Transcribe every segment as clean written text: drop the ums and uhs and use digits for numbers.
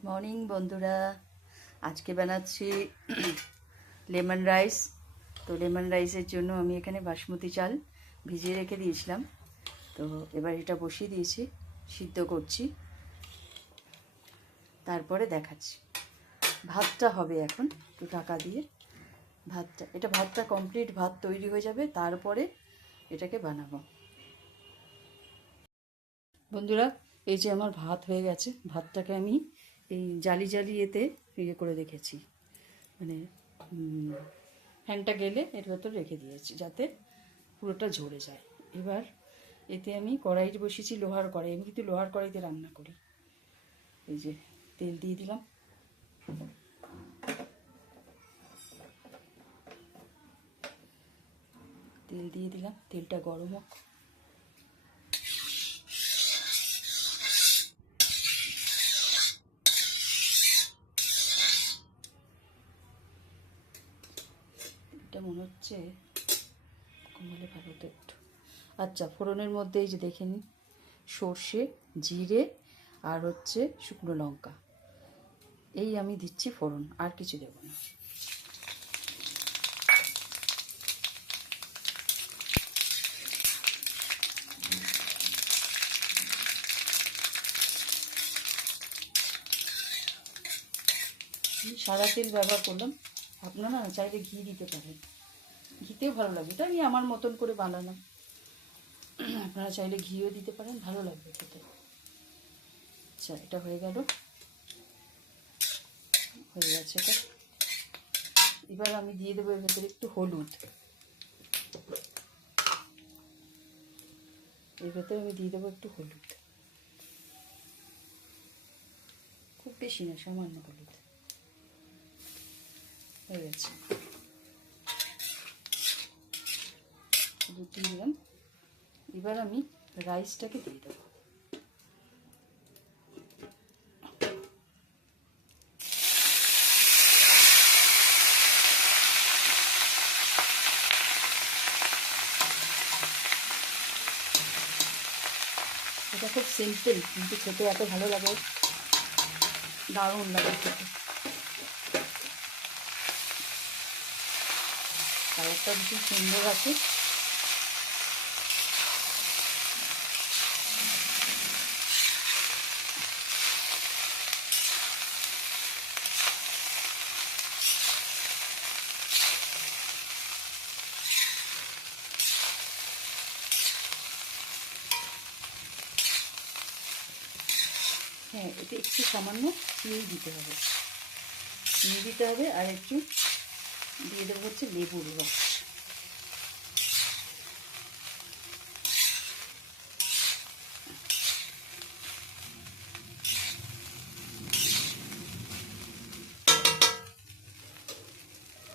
Good morning বন্ধুরা। আজকে বানাচ্ছি লেমন রাইস। তো লেমন রাইসের জন্য আমি এখানে বাসমতি চাল ভিজিয়ে রেখে দিয়েছিলাম। তো এবার এটা বসিয়ে দিয়েছি, সিদ্ধ করছি, তারপরে দেখাচ্ছি। ভাতটা হবে এখন একটু ঢাকা দিয়ে। ভাতটা কমপ্লিট ভাত তৈরি হয়ে যাবে, তারপরে এটাকে বানাবো। বন্ধুরা, এই যে আমার ভাত হয়ে গেছে। ভাতটাকে আমি এই জালি জালি এতে করে রেখেছি, মানে ফ্যানটা গেলে এর ভেতর রেখে দিয়েছি যাতে পুরোটা ঝরে যায়। এবার এতে আমি কড়াই বসিয়েছি, লোহার কড়াই। আমি কিন্তু লোহার কড়াইতে রান্না করি। এই যে তেল দিয়ে দিলাম। তেলটা গরম হোক। এটা মনে হচ্ছে কমালে ভালো হতো একটু। আচ্ছা, ফোড়নের মধ্যে এই যে দেখে নিন, সর্ষে, জিরে আর হচ্ছে শুকনো লঙ্কা, এই আমি দিচ্ছি ফোড়ন, আর কিছু দেব না। সাদা তেল ব্যবহার করলাম। আপনারা চাইলে ঘি দিতে পারেন, ঘিতেও ভালো লাগে। এটা আমি আমার মতন করে বানালাম, আপনারা চাইলে ঘিও দিতে পারেন, ভালো লাগবে খেতে। আচ্ছা, এটা হয়ে গেছে এটা। এবার আমি দিয়ে দেবো এর ভেতরে একটু হলুদ। খুব বেশি না, সামান্য হলুদ। হয়ে গেছে, হলুদ দিয়ে দিলাম। এবার আমি রাইসটাকে দিয়ে দেবো। এটা খুব সিম্পল, কিন্তু খেতে এত ভালো লাগে, দারুণ লাগে খেতে। কালারটা ভীষণ সুন্দর আছে। হ্যাঁ, এতে একটু সামান্য চিনি দিতে হবে। আর একটু দিয়ে দেবো হচ্ছে লেবুর রস।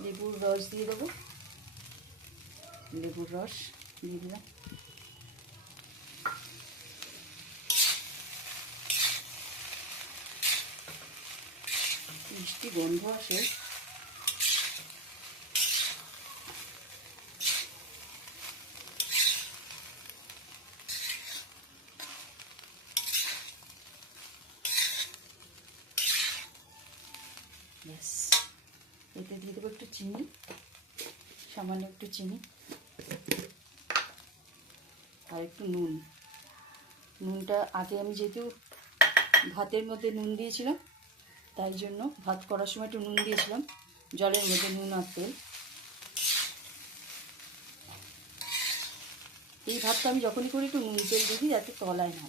লেবুর রস দিয়ে দিলাম। মিষ্টি গন্ধ আসে। ব্যাস, এতে দিয়ে দেবো একটু চিনি, সামান্য একটু চিনি, আর একটু নুন। নুনটা আগে আমি যেহেতু ভাতের মধ্যে নুন দিয়েছিলাম, তাই জন্য ভাত করার সময় একটু নুন দিয়েছিলাম, জলের মধ্যে নুন আর তেল। এই ভাতটা আমি যখনই করি একটু নুন তেল দিই, যাতে তলায় না।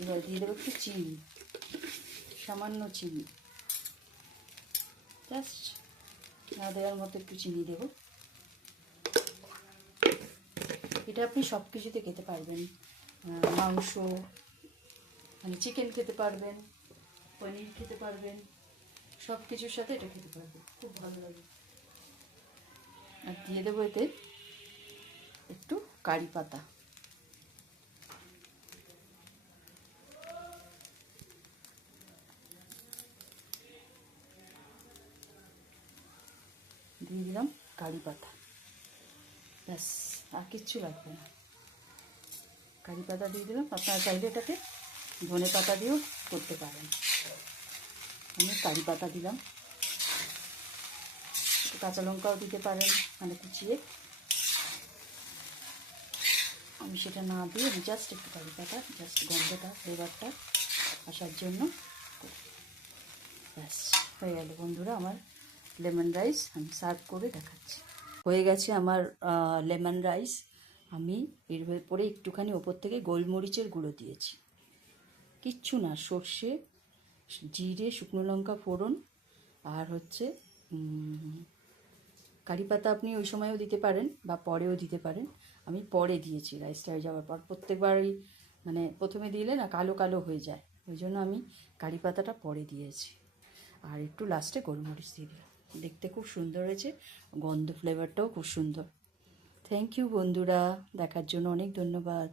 এবার দিয়ে দেবো একটু চিনি, সামান্য চিনি, জাস্ট না দেওয়ার মতো একটু চিনি দেবো। এটা আপনি সব কিছুতে খেতে পারবেন, মাংস মানে চিকেন খেতে পারবেন, পনির খেতে পারবেন, সব কিছুর সাথে এটা খেতে পারবেন, খুব ভালো লাগে। আর দিয়ে দেবো এতে একটু কারি পাতা। দিয়ে দিলাম কারি পাতা, ব্যাস, আর কিচ্ছু লাগবে না। কারি পাতা দিয়ে দিলাম। আপনারা চাইলে এটাকে ধনে পাতা দিয়েও করতে পারেন। আমি কারি পাতা দিলাম, একটু কাঁচা লঙ্কাও দিতে পারেন মানে কুচিয়ে। আমি সেটা না দিয়ে জাস্ট একটু কারি পাতা, জাস্ট গন্ধটা ফ্লেভারটা আসার জন্য করি। ব্যাস হয়ে গেল বন্ধুরা আমার লেমন রাইস। আমি সার্ভ করে দেখাচ্ছি। হয়ে গেছে আমার লেমন রাইস। আমি এর উপরে একটুখানি ওপর থেকে গোলমরিচের গুঁড়ো দিয়েছি, কিচ্ছু না, সর্ষে, জিরে, শুকনো লঙ্কা ফোড়ন, আর হচ্ছে কারি পাতা আপনি ওই সময়ও দিতে পারেন বা পরেও দিতে পারেন। আমি পরে দিয়েছি রাইসটা হয়ে যাওয়ার পর। প্রত্যেকবারই মানে প্রথমে দিলে না কালো কালো হয়ে যায়, ওই জন্য আমি কারি পাতাটা পরে দিয়েছি। আর একটু লাস্টে গোলমরিচ দিয়ে দিলাম। দেখতে খুব সুন্দর হয়েছে, গন্ধ ফ্লেভারটাও খুব সুন্দর। থ্যাংক ইউ বন্ধুরা, দেখার জন্য অনেক ধন্যবাদ।